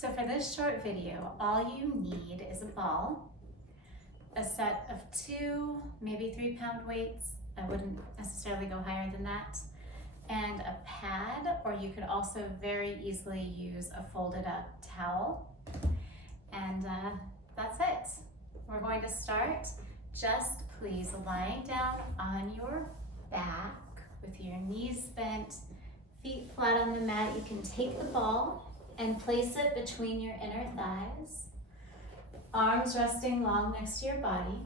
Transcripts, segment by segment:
So for this short video, all you need is a ball, a set of 2, maybe 3-pound weights. I wouldn't necessarily go higher than that. And a pad, or you could also very easily use a folded up towel. And that's it. We're going to start just please lying down on your back with your knees bent, feet flat on the mat. You can take the ball and place it between your inner thighs, arms resting long next to your body.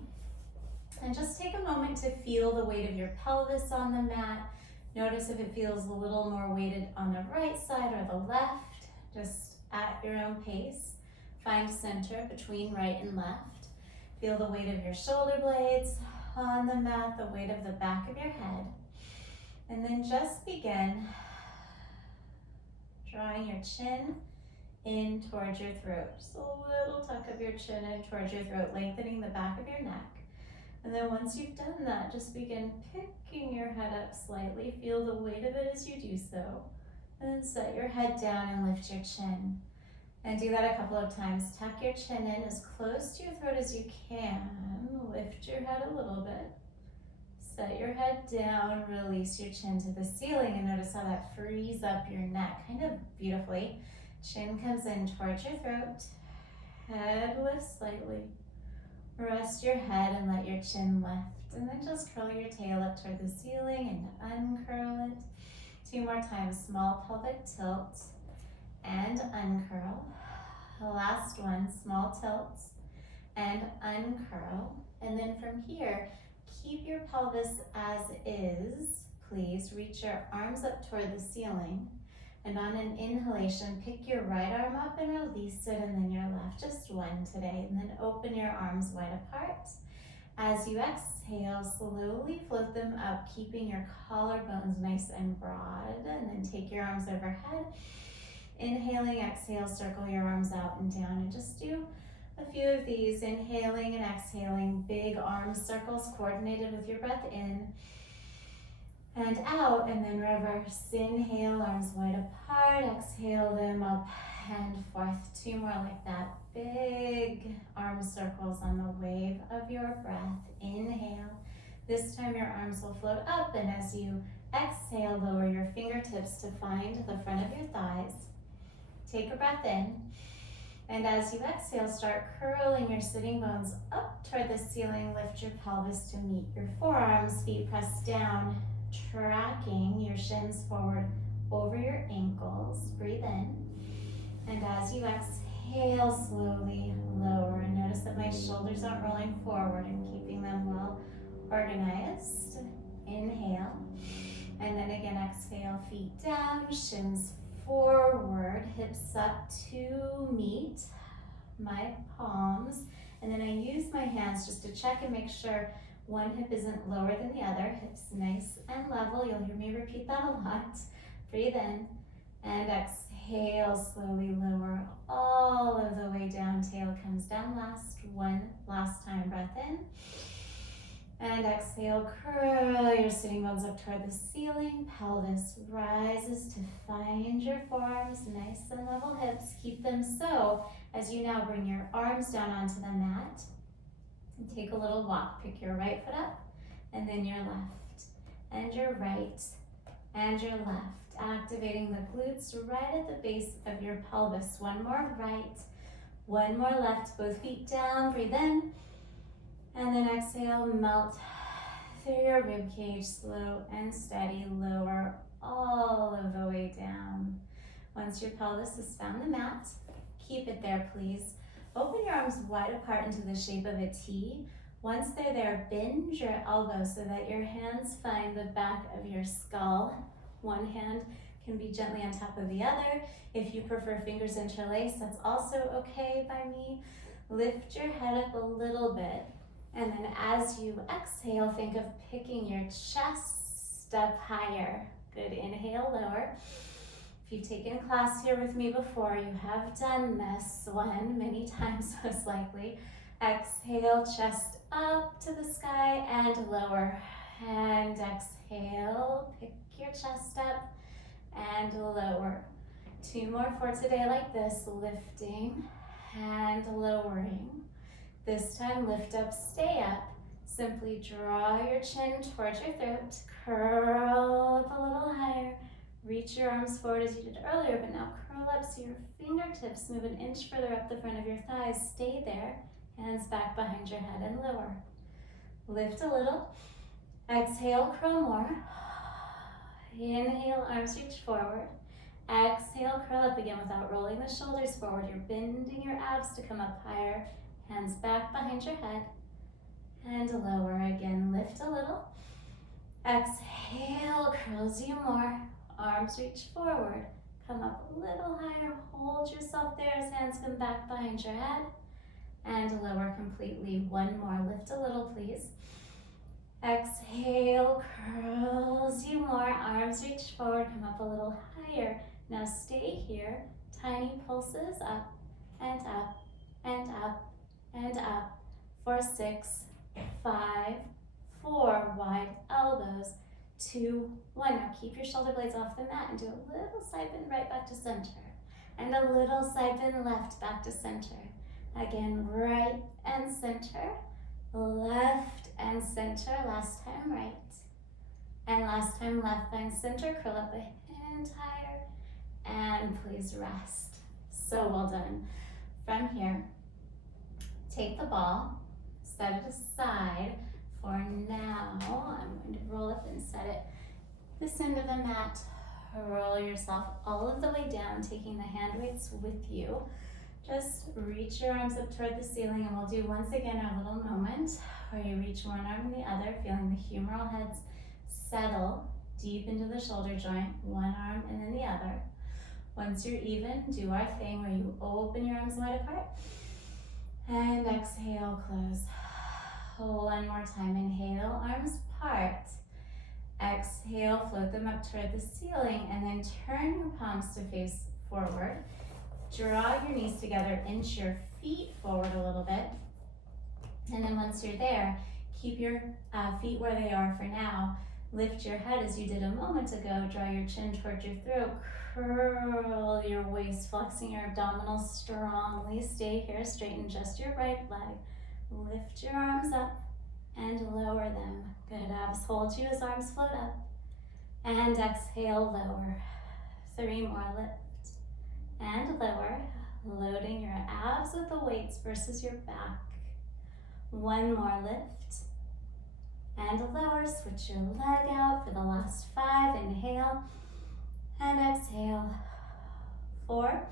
And just take a moment to feel the weight of your pelvis on the mat. Notice if it feels a little more weighted on the right side or the left, just at your own pace. Find center between right and left. Feel the weight of your shoulder blades on the mat, the weight of the back of your head. And then just begin drawing your chin in towards your throat. Just a little tuck of your chin in towards your throat, lengthening the back of your neck. And then once you've done that, just begin picking your head up slightly. Feel the weight of it as you do so. And then set your head down and lift your chin. And do that a couple of times. Tuck your chin in as close to your throat as you can. Lift your head a little bit. Set your head down, release your chin to the ceiling, and notice how that frees up your neck kind of beautifully. Chin comes in towards your throat. Head lifts slightly. Rest your head and let your chin lift. And then just curl your tail up toward the ceiling and uncurl it. 2 more times. Small pelvic tilt and uncurl. The last one, small tilts and uncurl. And then from here, keep your pelvis as is. Please reach your arms up toward the ceiling. And on an inhalation, pick your right arm up and release it, and then your left, just one today. And then open your arms wide apart. As you exhale, slowly float them up, keeping your collarbones nice and broad. And then take your arms overhead. Inhaling, exhale, circle your arms out and down. And just do a few of these, inhaling and exhaling, big arm circles coordinated with your breath in and out, and then reverse. Inhale, arms wide apart, exhale them up and forth. 2 more like that. Big arm circles on the wave of your breath. Inhale. This time your arms will float up, and as you exhale, lower your fingertips to find the front of your thighs. Take a breath in. And as you exhale, start curling your sitting bones up toward the ceiling. Lift your pelvis to meet your forearms, feet pressed down, tracking your shins forward over your ankles. Breathe in. And as you exhale, slowly lower. And notice that my shoulders aren't rolling forward and keeping them well organized. Inhale. And then again, exhale, feet down, shins forward, hips up to meet my palms. And then I use my hands just to check and make sure one hip isn't lower than the other. Hips nice and level. You'll hear me repeat that a lot. Breathe in and exhale, slowly lower all of the way down. Tail comes down last time. Breath in. And exhale, curl your sitting bones up toward the ceiling. Pelvis rises to find your forearms, nice and level hips. Keep them so as you now bring your arms down onto the mat. And take a little walk. Pick your right foot up, and then your left, and your right, and your left. Activating the glutes right at the base of your pelvis. 1 more right, 1 more left. Both feet down. Breathe in. And then exhale, melt through your rib cage, slow and steady, lower all of the way down. Once your pelvis has found the mat, keep it there, please. Open your arms wide apart into the shape of a T. Once they're there, bend your elbows so that your hands find the back of your skull. One hand can be gently on top of the other. If you prefer fingers interlaced, that's also okay by me. Lift your head up a little bit. And then as you exhale, think of picking your chest up higher. Good, inhale, lower. If you've taken class here with me before, you have done this one many times most likely. Exhale, chest up to the sky and lower. And exhale, pick your chest up and lower. 2 more for today like this, lifting and lowering. This time, lift up, stay up. Simply draw your chin towards your throat, curl up a little higher, reach your arms forward as you did earlier, but now curl up so your fingertips move an inch further up the front of your thighs. Stay there, hands back behind your head and lower. Lift a little, exhale, curl more. Inhale, arms reach forward. Exhale, curl up again without rolling the shoulders forward. You're bending your abs to come up higher. Hands back behind your head. And lower again. Lift a little. Exhale, curls you more. Arms reach forward. Come up a little higher. Hold yourself there as hands come back behind your head. And lower completely. One more. Lift a little, please. Exhale, curls you more. Arms reach forward. Come up a little higher. Now stay here. Tiny pulses up and up and up and up for 6, 5, 4, wide elbows, 2, 1. Now keep your shoulder blades off the mat and do a little side bend right back to center. And a little side bend left back to center. Again, right and center, left and center. Last time, right. And last time, left and center. Curl up a hand higher. And please rest. So well done. From here, take the ball, set it aside. For now, I'm going to roll up and set it this end of the mat. Roll yourself all of the way down, taking the hand weights with you. Just reach your arms up toward the ceiling, and we'll do once again our little moment where you reach one arm and the other, feeling the humeral heads settle deep into the shoulder joint, one arm and then the other. Once you're even, do our thing where you open your arms wide apart and exhale, close. One more time, inhale, arms apart. Exhale, float them up toward the ceiling, and then turn your palms to face forward. Draw your knees together, inch your feet forward a little bit. And then once you're there, keep your feet where they are for now. Lift your head as you did a moment ago. Draw your chin towards your throat. Curl your waist, flexing your abdominals strongly. Stay here, straighten just your right leg. Lift your arms up and lower them. Good, abs hold you as arms float up. And exhale, lower. 3 more, lift and lower. Loading your abs with the weights versus your back. 1 more, lift and lower. Switch your leg out for the last 5. Inhale and exhale. 4,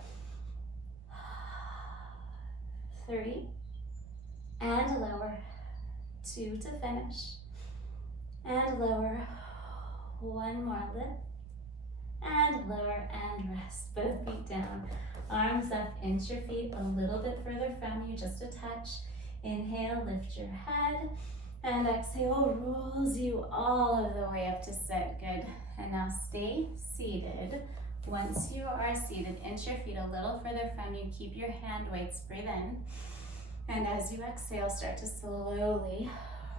3, and lower. 2 to finish. And lower. 1 more, lift and lower and rest. Both feet down. Arms up, inch your feet a little bit further from you, just a touch. Inhale, lift your head. And exhale, rolls you all of the way up to sit. Good. And now stay seated. Once you are seated, inch your feet a little further from you. Keep your hand weights. Breathe in. And as you exhale, start to slowly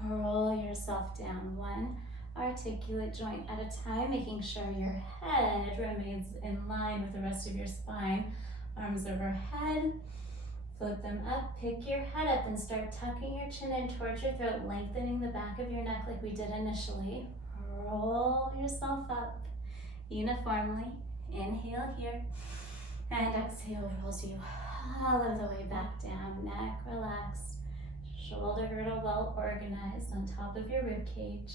roll yourself down, one articulate joint at a time, making sure your head remains in line with the rest of your spine. Arms overhead. Float them up, pick your head up and start tucking your chin in towards your throat, lengthening the back of your neck like we did initially. Roll yourself up uniformly. Inhale here, and exhale rolls you all of the way back down. Neck relaxed, shoulder girdle well organized on top of your rib cage.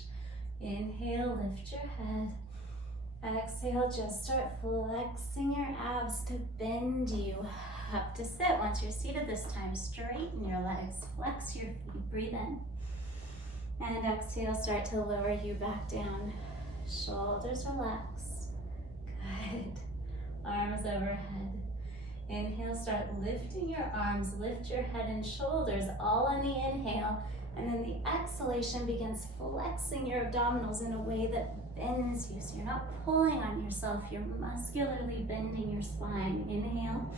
Inhale, lift your head. Exhale, just start flexing your abs to bend you up to sit. Once you're seated this time, straighten your legs, flex your feet, breathe in. And exhale, start to lower you back down. Shoulders relax. Good. Arms overhead. Inhale, start lifting your arms, lift your head and shoulders, all on the inhale. And then the exhalation begins flexing your abdominals in a way that bends you. So you're not pulling on yourself, you're muscularly bending your spine. Inhale.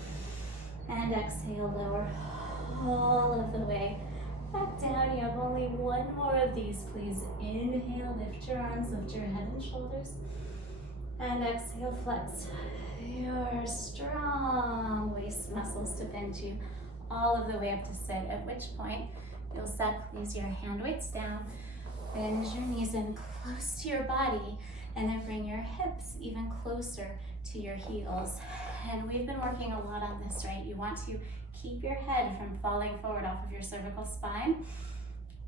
And exhale, lower all of the way back down. You have only 1 more of these, please. Inhale, lift your arms, lift your head and shoulders. And exhale, flex your strong waist muscles to bend you all of the way up to sit, at which point you'll set, please, your hand weights down, bend your knees in close to your body, and then bring your hips even closer to your heels. And we've been working a lot on this, right? You want to keep your head from falling forward off of your cervical spine.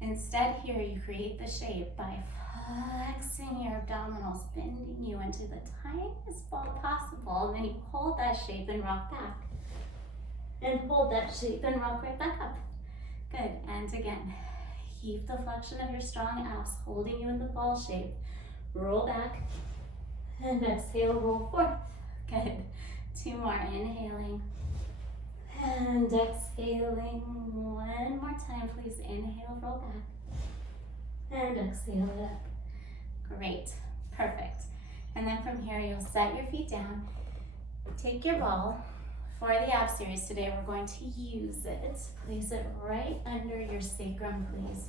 Instead, here you create the shape by flexing your abdominals, bending you into the tiniest ball possible, and then you hold that shape and rock back. And hold that shape and rock right back up. Good, and again, keep the flexion of your strong abs holding you in the ball shape. Roll back, and exhale, roll forth. Good, 2 more, inhaling, and exhaling. 1 more time, please. Inhale, roll back, and exhale it up. Great, perfect. And then from here, you'll set your feet down. Take your ball. For the ab series today, we're going to use it. Place it right under your sacrum, please.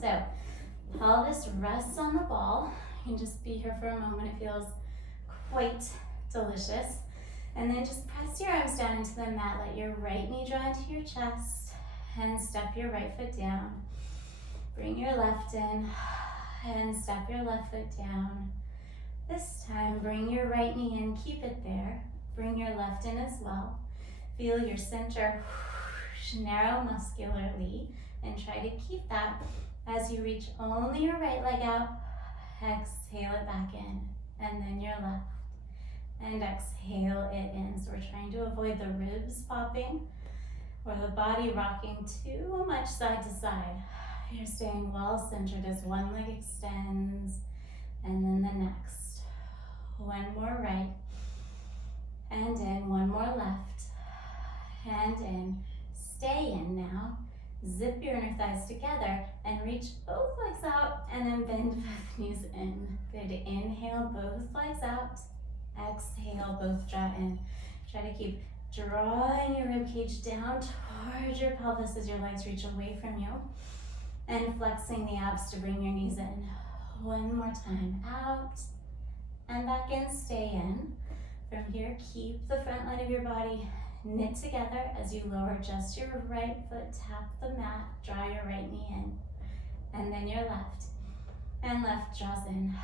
So, pelvis rests on the ball. You can just be here for a moment. It feels quite delicious. And then just press your arms down into the mat. Let your right knee draw into your chest and step your right foot down. Bring your left in and step your left foot down. This time, bring your right knee in, keep it there. Bring your left in as well. Feel your center narrow muscularly and try to keep that as you reach only your right leg out. Exhale it back in, and then your left. And exhale it in. So we're trying to avoid the ribs popping or the body rocking too much side to side. You're staying well centered as one leg extends and then the next. 1 more right. And in, 1 more left, and in, stay in now, zip your inner thighs together and reach both legs out and then bend both knees in. Good, inhale, both legs out, exhale, both draw in. Try to keep drawing your ribcage down towards your pelvis as your legs reach away from you and flexing the abs to bring your knees in. 1 more time, out and back in, stay in. From here, keep the front line of your body knit together as you lower just your right foot, tap the mat, draw your right knee in, and then your left, and left draws in.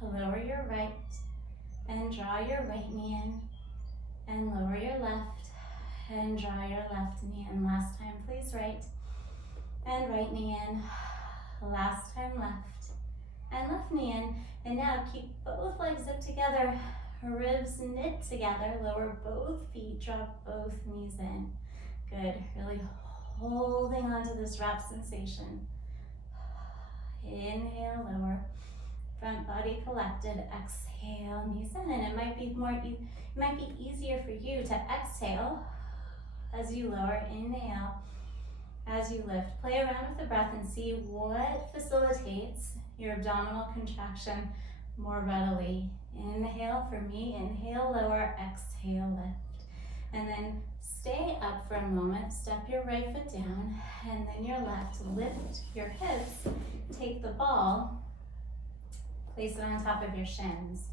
Lower your right, and draw your right knee in, and lower your left, and draw your left knee in. Last time, please, right, and right knee in. Last time, left, and left knee in. And now keep both legs zipped together, ribs knit together, lower both feet, drop both knees in. Good, really holding on to this wrap sensation. Inhale, lower, front body collected, exhale, knees in. And it might be easier for you to exhale as you lower, inhale, as you lift. Play around with the breath and see what facilitates your abdominal contraction more readily. Inhale for me, inhale, lower, exhale, lift. And then stay up for a moment, step your right foot down, and then your left. Lift your hips, take the ball, place it on top of your shins,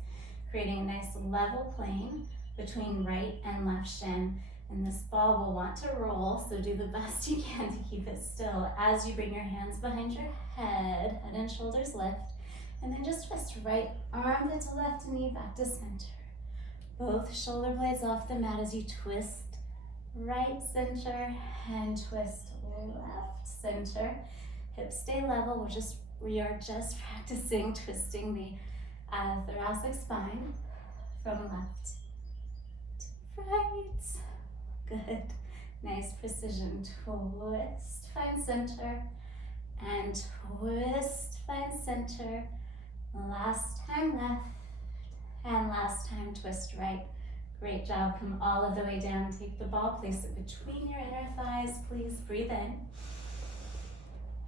creating a nice level plane between right and left shin. And this ball will want to roll, so do the best you can to keep it still as you bring your hands behind your head and shoulders lift. And then just twist right arm to left knee back to center. Both shoulder blades off the mat as you twist right center and twist left center. Hips stay level. We are just practicing twisting the thoracic spine from left to right. Good. Nice precision. Twist, find center, and twist, find center. Last time left, and last time twist right. Great job. Come all of the way down. Take the ball, place it between your inner thighs. Please breathe in.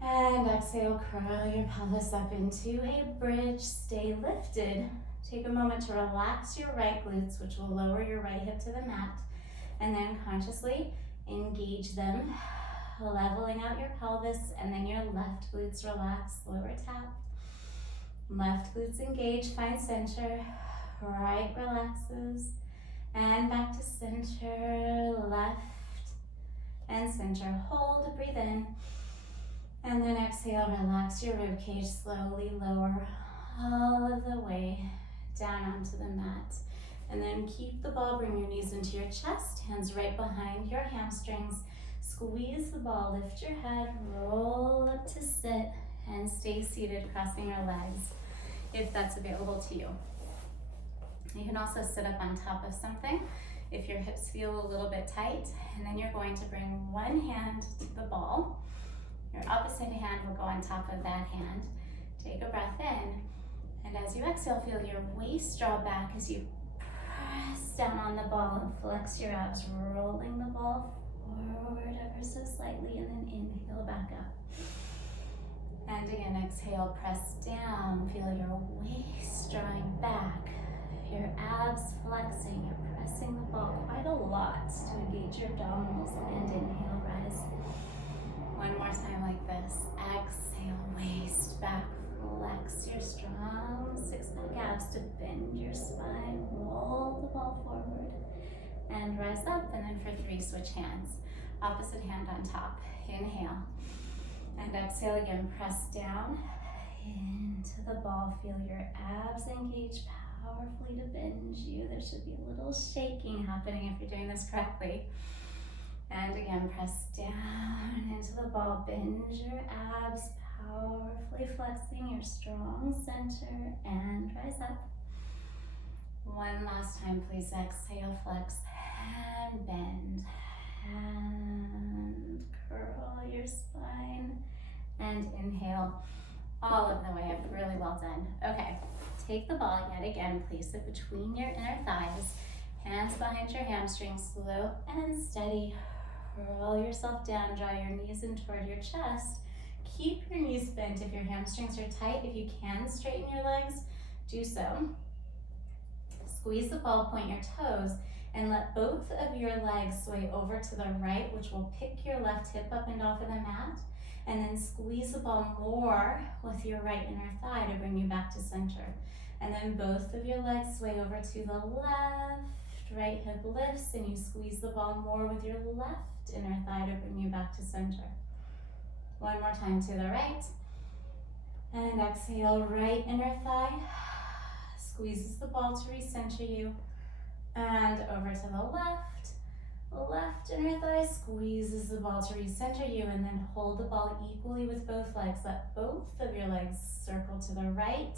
And exhale, curl your pelvis up into a bridge. Stay lifted. Take a moment to relax your right glutes, which will lower your right hip to the mat. And then consciously engage them, leveling out your pelvis, and then your left glutes relax, lower tap. Left glutes engage, find center. right relaxes, and back to center, left, and center. Hold, breathe in, and then exhale, relax your ribcage, slowly lower all of the way down onto the mat. And then keep the ball, bring your knees into your chest, hands right behind your hamstrings. Squeeze the ball, lift your head, roll up to sit, and stay seated, crossing your legs if that's available to you. You can also sit up on top of something if your hips feel a little bit tight, and then you're going to bring one hand to the ball. Your opposite hand will go on top of that hand. Take a breath in, and as you exhale, feel your waist draw back as you press down on the ball and flex your abs, rolling the ball forward ever so slightly, and then inhale back up. And again, exhale, press down, feel your waist drawing back, your abs flexing, you're pressing the ball quite a lot to engage your abdominals, and inhale, rise. One more time like this. Exhale, waist back, flex your strong six-pack abs to bend your spine, roll the ball forward, and rise up. And then for 3, switch hands. Opposite hand on top. Inhale. And exhale again, press down into the ball. Feel your abs engage powerfully to bend you. There should be a little shaking happening if you're doing this correctly. And again, press down into the ball. Bend your abs, powerfully flexing your strong center, and rise up. One last time, please. Exhale, flex, and bend. And curl your spine, and inhale all of the way up. Really well done. Okay, take the ball yet again, place it between your inner thighs, hands behind your hamstrings, slow and steady. Roll yourself down, draw your knees in toward your chest. Keep your knees bent if your hamstrings are tight. If you can straighten your legs, do so. Squeeze the ball, point your toes, and let both of your legs sway over to the right, which will pick your left hip up and off of the mat. And then squeeze the ball more with your right inner thigh to bring you back to center. And then both of your legs sway over to the left, right hip lifts, and you squeeze the ball more with your left inner thigh to bring you back to center. One more time to the right. And exhale, right inner thigh squeezes the ball to recenter you. And over to the left. Left inner thigh squeezes the ball to recenter you, and then hold the ball equally with both legs. Let both of your legs circle to the right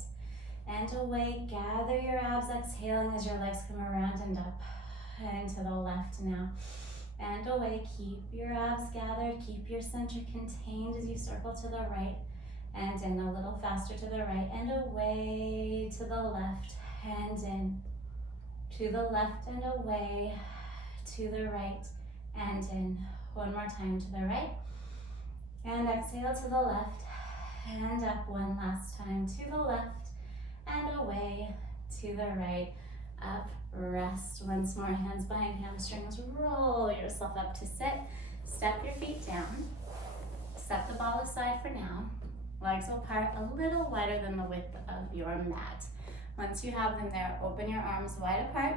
and away. Gather your abs, exhaling as your legs come around and up. And to the left now. And away. Keep your abs gathered. Keep your center contained as you circle to the right. And in a little faster to the right. And away to the left. And in. To the left and away. To the right and in. One more time to the right. And exhale to the left. And up one last time to the left. And away to the right. Up, rest once more, hands behind hamstrings, roll yourself up to sit, step your feet down, set the ball aside for now, legs will part a little wider than the width of your mat. Once you have them there, open your arms wide apart.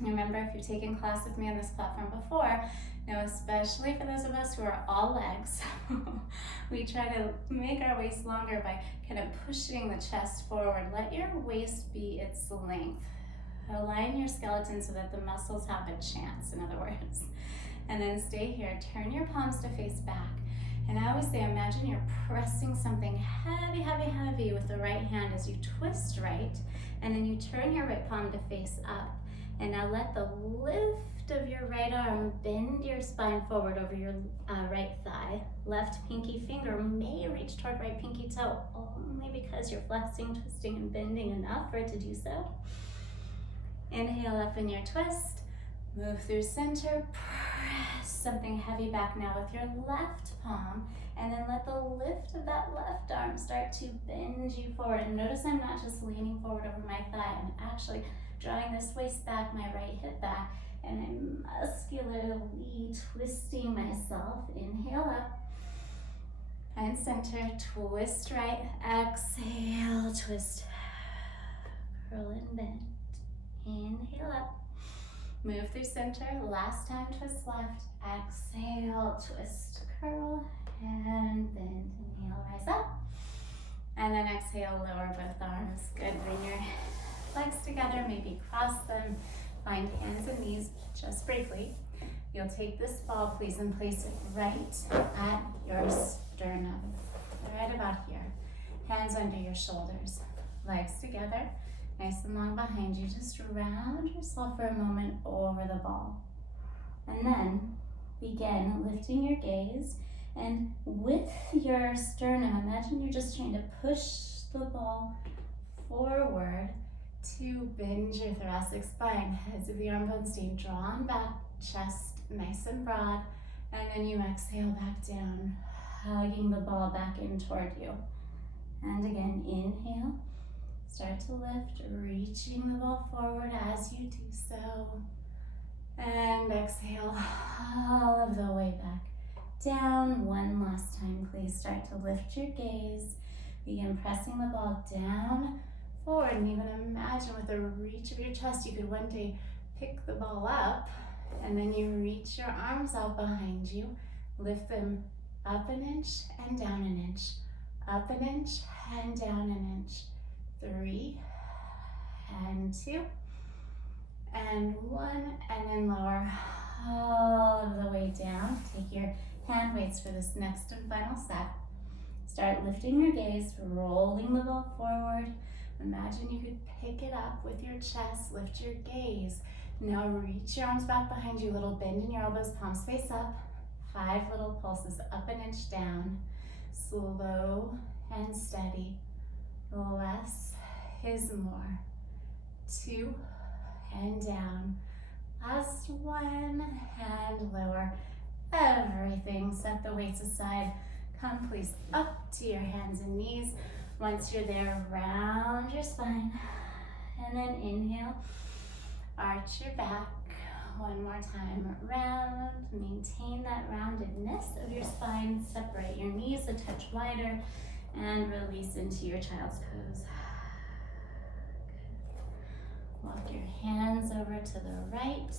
Remember, if you've taken class with me on this platform before, now especially for those of us who are all legs, we try to make our waist longer by kind of pushing the chest forward. Let your waist be its length. Align your skeleton so that the muscles have a chance, in other words. And then stay here, turn your palms to face back. And I always say, imagine you're pressing something heavy, heavy, heavy with the right hand as you twist right, and then you turn your right palm to face up. And now let the lift of your right arm bend your spine forward over your right thigh. Left pinky finger may reach toward right pinky toe, only because you're flexing, twisting, and bending enough for it to do so. Inhale up in your twist, move through center, press something heavy back now with your left palm, and then let the lift of that left arm start to bend you forward. And notice I'm not just leaning forward over my thigh, I'm actually drawing this waist back, my right hip back, and I'm muscularly twisting myself. Inhale up, and center, twist right, exhale, twist, curl and bend. Inhale up. Move through center. Last time, twist left. Exhale, twist, curl, and bend. Inhale, rise up. And then exhale, lower both arms. Good. Bring your legs together, maybe cross them. Find hands and knees just briefly. You'll take this ball, please, and place it right at your sternum. Right about here. Hands under your shoulders. Legs together. Nice and long behind you. Just round yourself for a moment over the ball. And then begin lifting your gaze. And with your sternum, imagine you're just trying to push the ball forward to bend your thoracic spine. Heads of the arm bones stay drawn back, chest nice and broad. And then you exhale back down, hugging the ball back in toward you. And again, inhale. Start to lift, reaching the ball forward as you do so. And exhale all of the way back down. One last time, please. Start to lift your gaze. Begin pressing the ball down, forward, and even imagine with the reach of your chest, you could one day pick the ball up, and then you reach your arms out behind you. Lift them up an inch and down an inch. Up an inch and down an inch. 3 and 2 and 1, and then lower all of the way down. Take your hand weights for this next and final set. Start lifting your gaze, rolling the ball forward. Imagine you could pick it up with your chest, lift your gaze. Now reach your arms back behind you, little bend in your elbows, palms face up. 5 little pulses, up an inch down. Slow and steady. Less is more. 2 and down. Last 1 and lower. Everything. Set the weights aside. Come please up to your hands and knees. Once you're there, round your spine. And then inhale. Arch your back. One more time. Round. Maintain that roundedness of your spine. Separate your knees a touch wider. And release into your child's pose. Good. Walk your hands over to the right.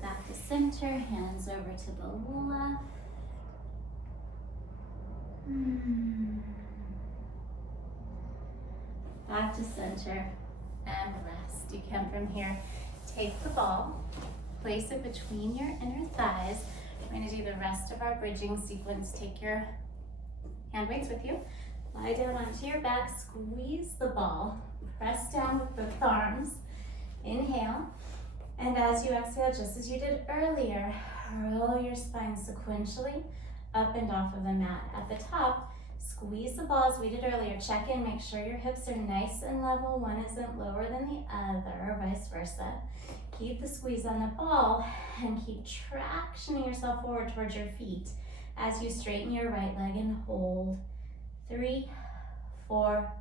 Back to center, hands over to the left. Back to center and rest. You can from here take the ball, place it between your inner thighs. We're going to do the rest of our bridging sequence. Take your hand weights with you. Lie down onto your back, squeeze the ball, press down with both arms. Inhale, and as you exhale, just as you did earlier, roll your spine sequentially up and off of the mat. At the top, squeeze the ball as we did earlier. Check in, make sure your hips are nice and level. One isn't lower than the other, or vice versa. Keep the squeeze on the ball and keep tractioning yourself forward towards your feet as you straighten your right leg and hold. 3, 4,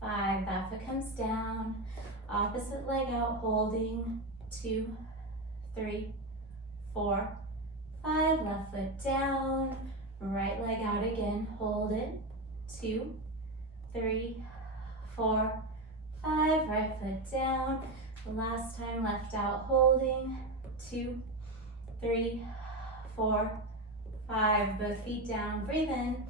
5. That foot comes down. Opposite leg out, holding. 2, 3, 4, 5. Left foot down. Right leg out again. Hold it. 2, 3, 4, 5. Right foot down. Last time, left out, holding. 2, 3, 4, 5. Both feet down. Breathe in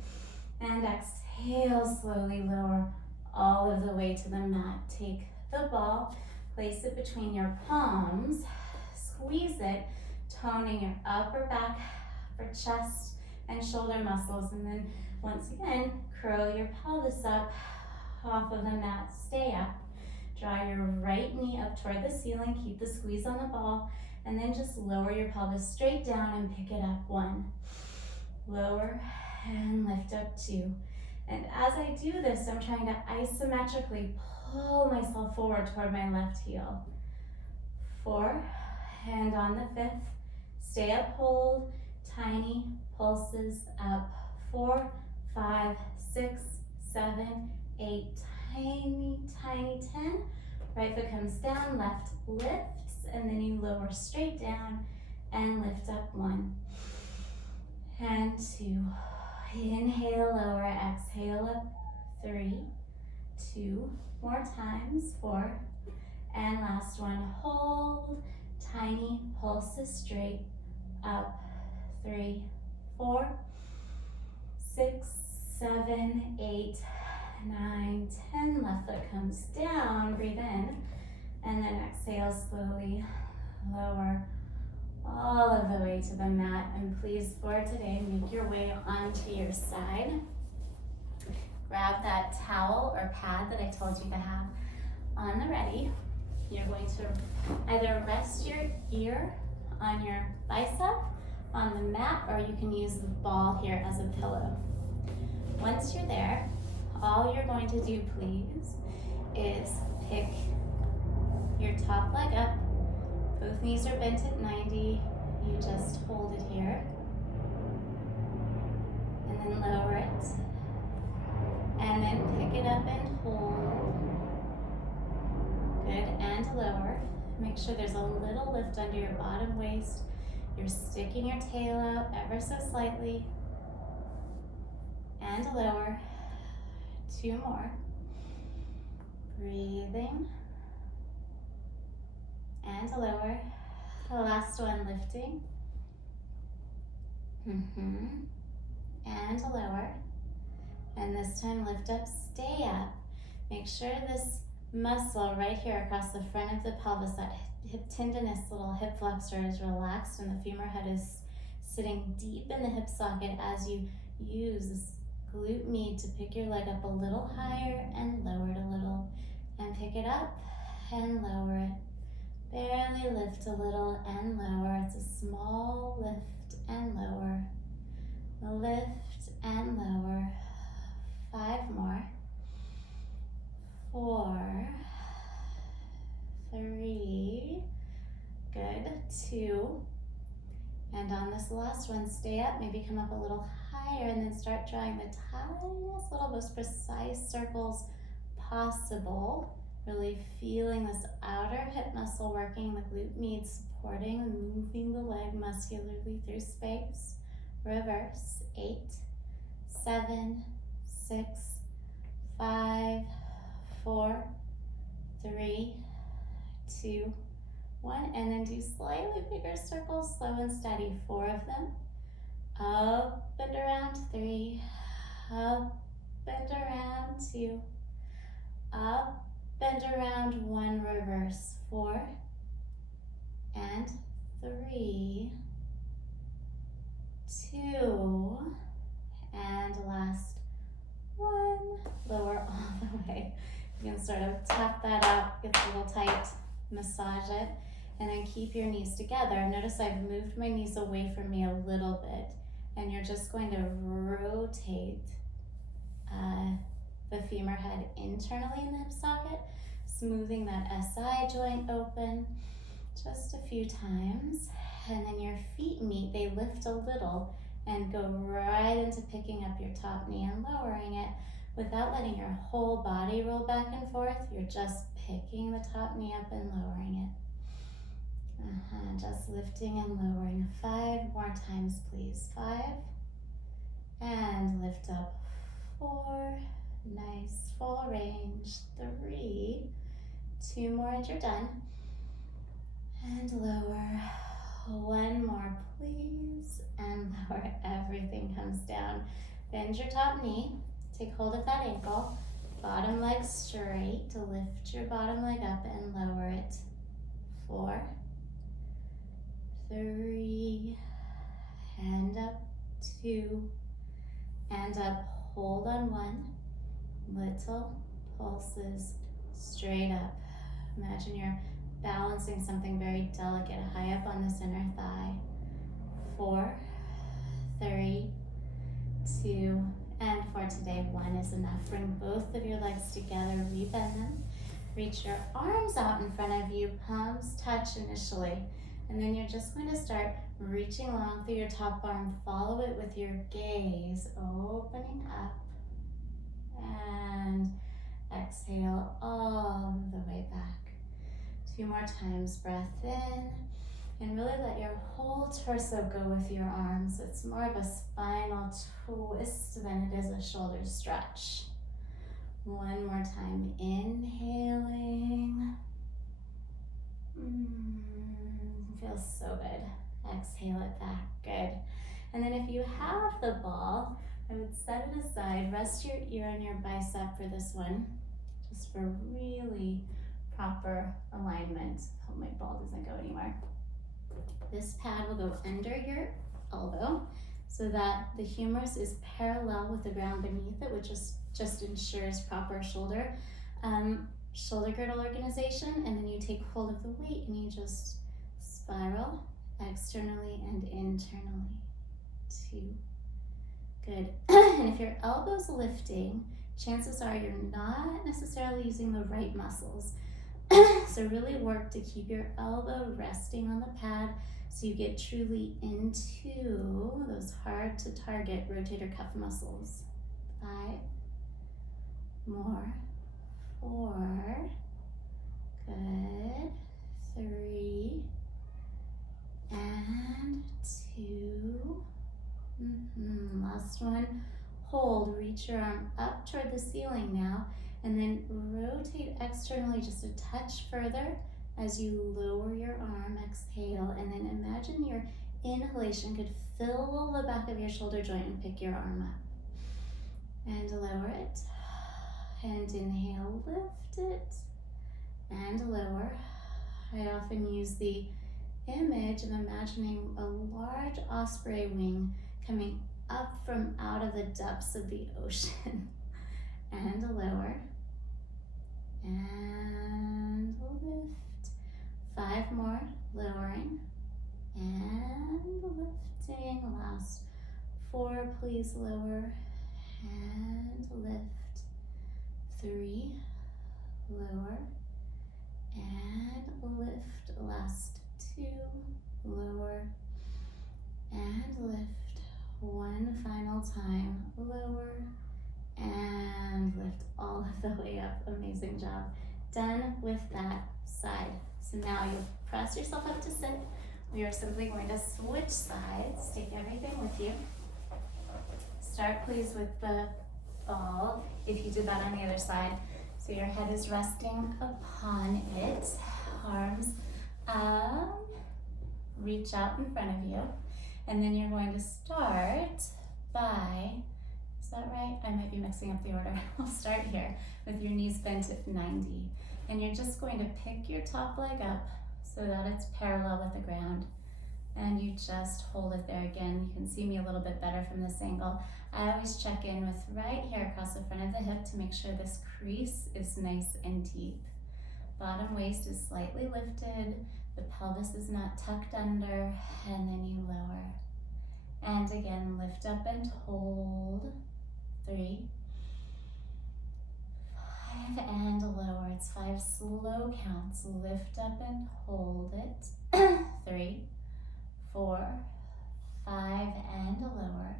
and exhale. Slowly lower all of the way to the mat. Take the ball, place it between your palms, squeeze it, toning your upper back for chest and shoulder muscles. And then once again, curl your pelvis up off of the mat. Stay up. Draw your right knee up toward the ceiling. Keep the squeeze on the ball. And then just lower your pelvis straight down and pick it up. 1. Lower and lift up. 2. And as I do this, I'm trying to isometrically pull myself forward toward my left heel. 4. And on the 5th, stay up, hold. Tiny pulses up. 4, 5, 6, 7, 8. Tiny, tiny 10. Right foot comes down, left lifts, and then you lower straight down and lift up. 1 and 2. Inhale, lower, exhale up. 3, 2 more times, 4, and last one, hold, tiny pulses straight, up, 3, 4, 6, 7, 8, 9, 10, left foot comes down, breathe in, and then exhale slowly, lower all of the way to the mat, and please for today, make your way onto your side. Grab that towel or pad that I told you to have on the ready. You're going to either rest your ear on your bicep, on the mat, or you can use the ball here as a pillow. Once you're there, all you're going to do, please, is pick your top leg up. Both knees are bent at 90. You just hold it here. And then lower it. And then pick it up and hold. Good, and lower. Make sure there's a little lift under your bottom waist. You're sticking your tail out ever so slightly. And lower. 2 more. Breathing. And lower. The last one, lifting. And lower. And this time lift up, stay up. Make sure this muscle right here across the front of the pelvis, that hip tendinous little hip flexor is relaxed and the femur head is sitting deep in the hip socket as you use this glute med to pick your leg up a little higher and lower it a little. And pick it up and lower it. Barely lift a little and lower. It's a small lift and lower. Lift and lower. 5 more. 4, 3, good, 2. And on this last one, stay up, maybe come up a little higher and then start drawing the tiniest little, most precise circles possible. Really feeling this outer hip muscle working, the glute med supporting and moving the leg muscularly through space. Reverse, 8, 7, 6, 5, 4, 3, 2, 1, and then do slightly bigger circles, slow and steady, 4 of them. Up and around, 3, up and around, 2, up and around, 1, reverse, 4, and 3, 2, and last 1, lower all the way. You can sort of tap that out, get a little tight, massage it, and then keep your knees together. Notice I've moved my knees away from me a little bit, and you're just going to rotate the femur head internally in the hip socket, smoothing that SI joint open just a few times, and then your feet meet, they lift a little and go right into picking up your top knee and lowering it without letting your whole body roll back and forth. You're just picking the top knee up and lowering it. Just lifting and lowering. 5 more times, please. 5, and lift up. 4, nice, full range. 3, 2 more and you're done. And lower. 1 more, please, and lower. Everything comes down. Bend your top knee. Take hold of that ankle. Bottom leg straight. To lift your bottom leg up and lower it. 4, 3, and up. 2, and up. Hold on 1. Little pulses straight up. Imagine you're balancing something very delicate high up on this inner thigh. 4, 3, 2, and for today, 1 is enough. Bring both of your legs together, rebend them. Reach your arms out in front of you, palms touch initially, and then you're just going to start reaching along through your top arm. Follow it with your gaze, opening up, and exhale all the way back. 2 more times, breath in, and really let your whole torso go with your arms. It's more of a spinal twist than it is a shoulder stretch. One more time, inhaling. Feels so good. Exhale it back, good. And then if you have the ball, I would set it aside, rest your ear on your bicep for this one, just for really proper alignment. Hope my ball doesn't go anywhere. This pad will go under your elbow so that the humerus is parallel with the ground beneath it, which just ensures proper shoulder girdle organization. And then you take hold of the weight and you just spiral externally and internally. 2. Good. And if your elbow's lifting, chances are you're not necessarily using the right muscles. So really work to keep your elbow resting on the pad so you get truly into those hard to target rotator cuff muscles. 5 more. 4. Good. 3 and 2. Last one. Hold. Reach your arm up toward the ceiling now, and then rotate externally just a touch further as you lower your arm. Exhale, and then imagine your inhalation could fill the back of your shoulder joint and pick your arm up. And lower it. And inhale, lift it, and lower. I often use the image of imagining a large osprey wing coming up from out of the depths of the ocean. And lower. And lift. 5 more, lowering. And lifting. Last 4, please lower. And lift. 3, lower. And lift. Last 2, lower. And lift. 1 final time, lower. And lift all of the way up. Amazing job. Done with that side. So now you'll press yourself up to sit. We are simply going to switch sides. Take everything with you. Start please with the ball, if you did that on the other side. So your head is resting upon it. Arms up. Reach out in front of you. And then you're going to start by, is that right? I might be mixing up the order. We'll start here with your knees bent at 90. And you're just going to pick your top leg up so that it's parallel with the ground. And you just hold it there again. You can see me a little bit better from this angle. I always check in with right here across the front of the hip to make sure this crease is nice and deep. Bottom waist is slightly lifted. The pelvis is not tucked under, and then you lower. And again, lift up and hold. 3, 5, and lower. It's 5 slow counts. Lift up and hold it. 3, 4, 5, and lower.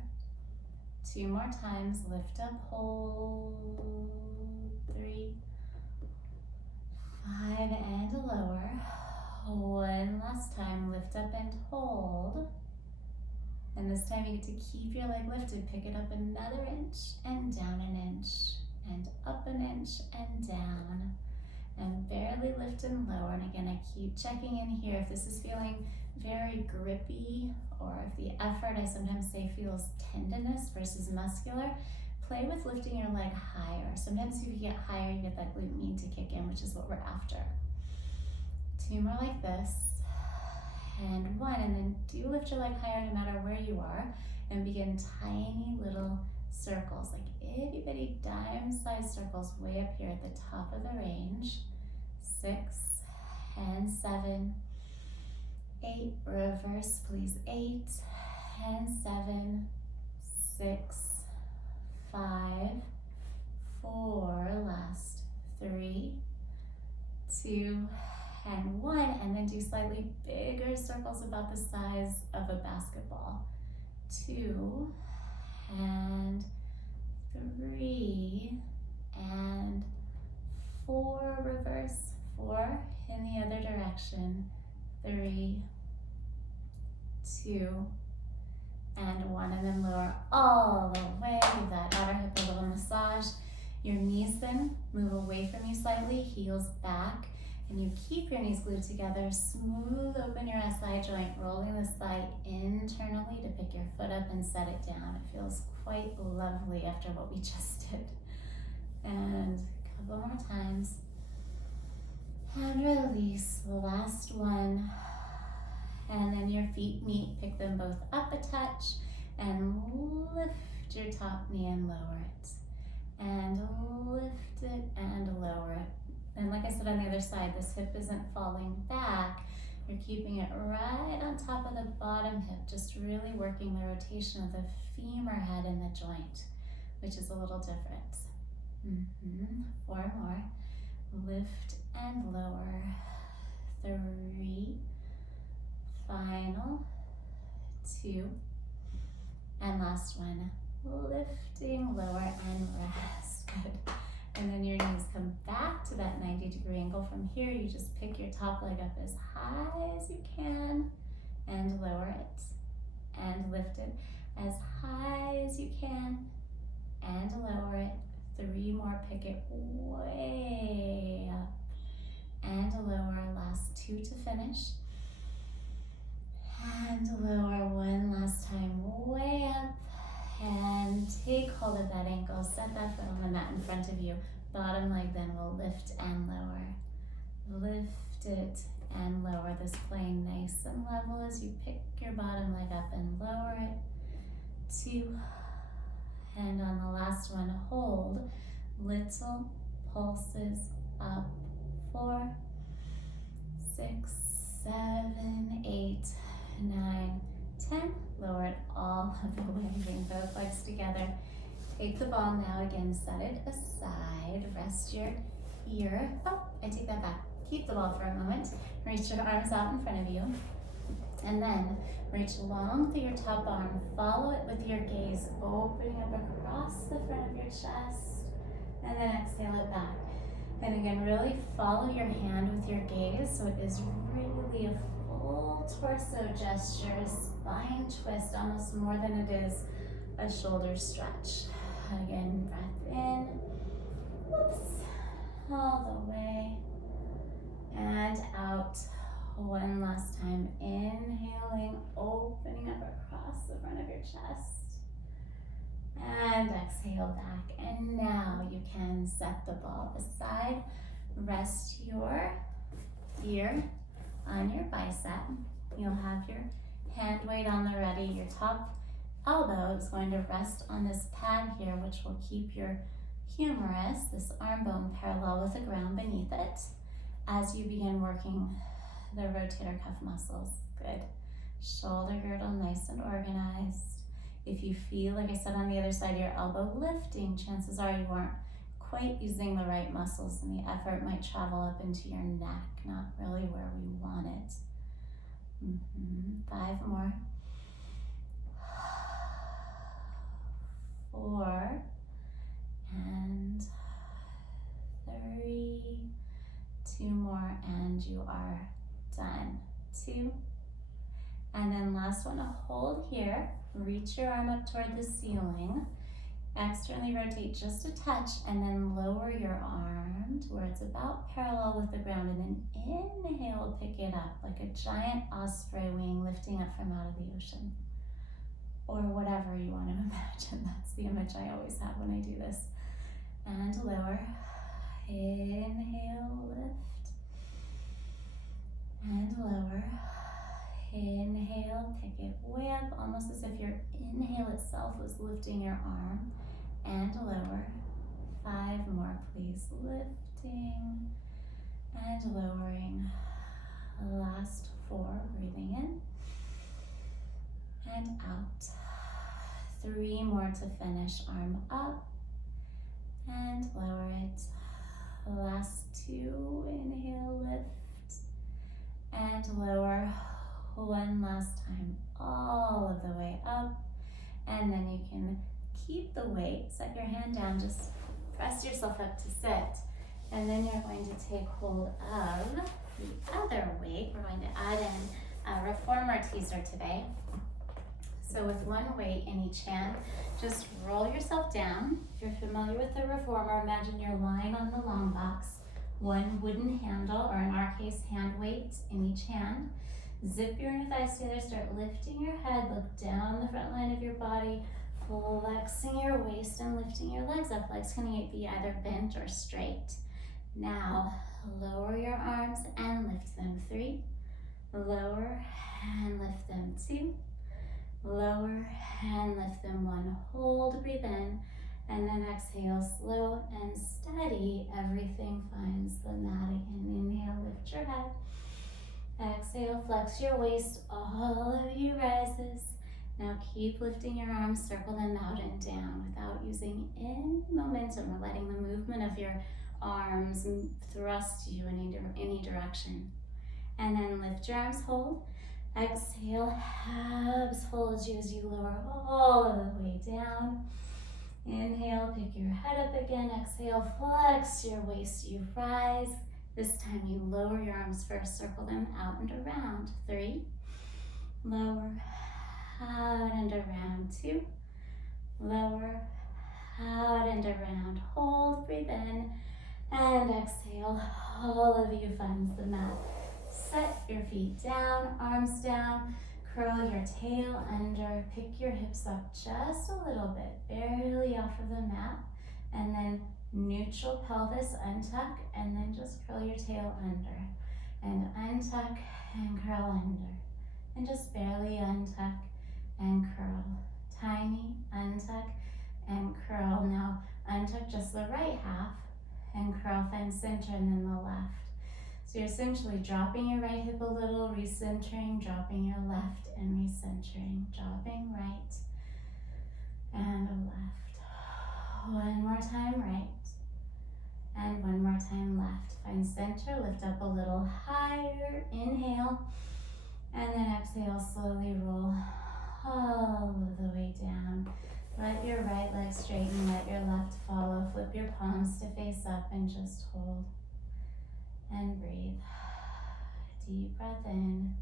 2 more times. Lift up, hold. 3, 5, and lower. 1 last time, lift up and hold. And this time you get to keep your leg lifted. Pick it up another inch and down an inch. And up an inch and down. And barely lift and lower. And again, I keep checking in here. If this is feeling very grippy, or if the effort, I sometimes say, feels tendinous versus muscular, play with lifting your leg higher. Sometimes if you get higher, you get that glute med to kick in, which is what we're after. 2 more like this, and 1, and then do lift your leg higher no matter where you are, and begin tiny little circles, like itty bitty dime-sized circles way up here at the top of the range. 6 and 7, 8, reverse please, 8 and 7, 6, 5, 4, last 3, 2, and 1, and then do slightly bigger circles about the size of a basketball. 2 and 3 and 4, reverse, 4 in the other direction, 3, 2, and 1, and then lower all the way. Give that outer hip a little massage. Your knees then move away from you slightly, heels back, and you keep your knees glued together. Smooth open your SI joint, rolling the thigh internally to pick your foot up and set it down. It feels quite lovely after what we just did. And a couple more times. And release, the last one. And then your feet meet, pick them both up a touch, and lift your top knee and lower it. And lift it and lower it. And like I said on the other side, this hip isn't falling back. You're keeping it right on top of the bottom hip, just really working the rotation of the femur head in the joint, which is a little different. 4 more. Lift and lower. 3. Final. 2. And last one. Lifting, lower, and rest. Good. And then your knees come back to that 90-degree angle. From here, you just pick your top leg up as high as you can and lower it. And lift it as high as you can and lower it. 3 more, pick it way up and lower. Last 2 to finish. And lower one last time, way up. And take hold of that ankle, set that foot on the mat in front of you. Bottom leg then will lift and lower. Lift it and lower this plane nice and level as you pick your bottom leg up and lower it. 2. And on the last one, hold. Little pulses up. 4, 6, 7, 8, 9, 10. Lower it all of the way, bring both legs together. Take the ball now, again, set it aside. Rest your ear. Oh, I take that back. Keep the ball for a moment. Reach your arms out in front of you. And then reach long through your top arm. Follow it with your gaze, opening up across the front of your chest. And then exhale it back. And again, really follow your hand with your gaze, so it is really a full torso gesture, spine twist, almost more than it is a shoulder stretch. Again, breath in, whoops, all the way, and out. One last time, inhaling, opening up across the front of your chest, and exhale back. And now you can set the ball aside, rest your ear on your bicep. You'll have your hand weight on the ready. Your top elbow is going to rest on this pad here, which will keep your humerus, this arm bone, parallel with the ground beneath it as you begin working the rotator cuff muscles. Good. Shoulder girdle nice and organized. If you feel, like I said on the other side, your elbow lifting, chances are you aren't quite using the right muscles and the effort might travel up into your neck, not really where we want it. 5 more. 4 and 3. 2 more and you are done. 2. And then last one, hold here. Reach your arm up toward the ceiling. Externally rotate just a touch and then lower your arm to where it's about parallel with the ground, and then inhale, pick it up like a giant osprey wing lifting up from out of the ocean. Or whatever you want to imagine. That's the image I always have when I do this. And lower. Inhale, lift. And lower. Inhale, pick it way up, almost as if your inhale itself was lifting your arm. And lower. 5 more, please. Lifting and lowering. Last 4, breathing in and out. 3 more to finish. Arm up and lower it. Last 2, inhale, lift and lower. One last time, all of the way up, and then you can keep the weight, set your hand down, just press yourself up to sit, and then you're going to take hold of the other weight. We're going to add in a reformer teaser today. So with one weight in each hand, just roll yourself down. If you're familiar with the reformer, imagine you're lying on the long box, one wooden handle, or in our case, hand weight in each hand. Zip your inner thighs together, start lifting your head, look down the front line of your body, flexing your waist and lifting your legs up. Legs can be either bent or straight. Now, lower your arms and lift them. 3, lower and lift them. 2, lower and lift them. 1, hold, breathe in, and then exhale, slow and steady. Everything finds the mat again. Inhale, lift your head. Exhale, flex your waist, all of you rises. Now keep lifting your arms, circle them out and down without using any momentum or letting the movement of your arms thrust you in any direction. And then lift your arms, hold. Exhale, abs hold you as you lower all of the way down. Inhale, pick your head up again. Exhale, flex your waist, you rise. This time you lower your arms first, circle them out and around. 3, lower, out and around. 2, lower, out and around. Hold, breathe in, and exhale. All of you finds the mat. Set your feet down, arms down, curl your tail under, pick your hips up just a little bit, barely off of the mat, and then neutral pelvis, untuck, and then just curl your tail under, and untuck and curl under, and just barely untuck and curl. Tiny untuck and curl. Now untuck just the right half and curl, find center, and then the left. So you're essentially dropping your right hip a little, recentering, dropping your left and recentering, dropping right and left. One more time right, and one more time left. Find center, lift up a little higher, inhale, and then exhale, slowly roll all of the way down. Let your right leg straighten, let your left follow, flip your palms to face up and just hold. And breathe. Deep breath in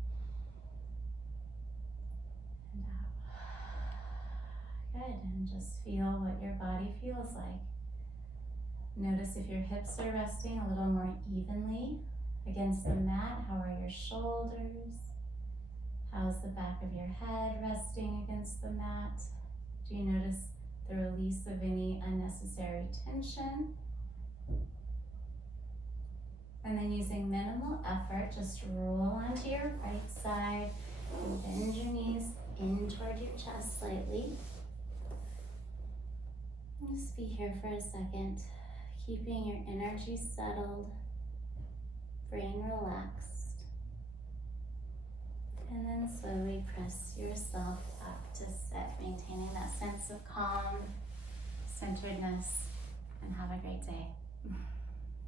and out. Good, and just feel what your body feels like. Notice if your hips are resting a little more evenly against the mat. How are your shoulders? How's the back of your head resting against the mat? Do you notice the release of any unnecessary tension? And then using minimal effort, just roll onto your right side, bend your knees in toward your chest slightly. And just be here for a second, keeping your energy settled, brain relaxed. And then slowly press yourself up to sit, maintaining that sense of calm, centeredness, and have a great day.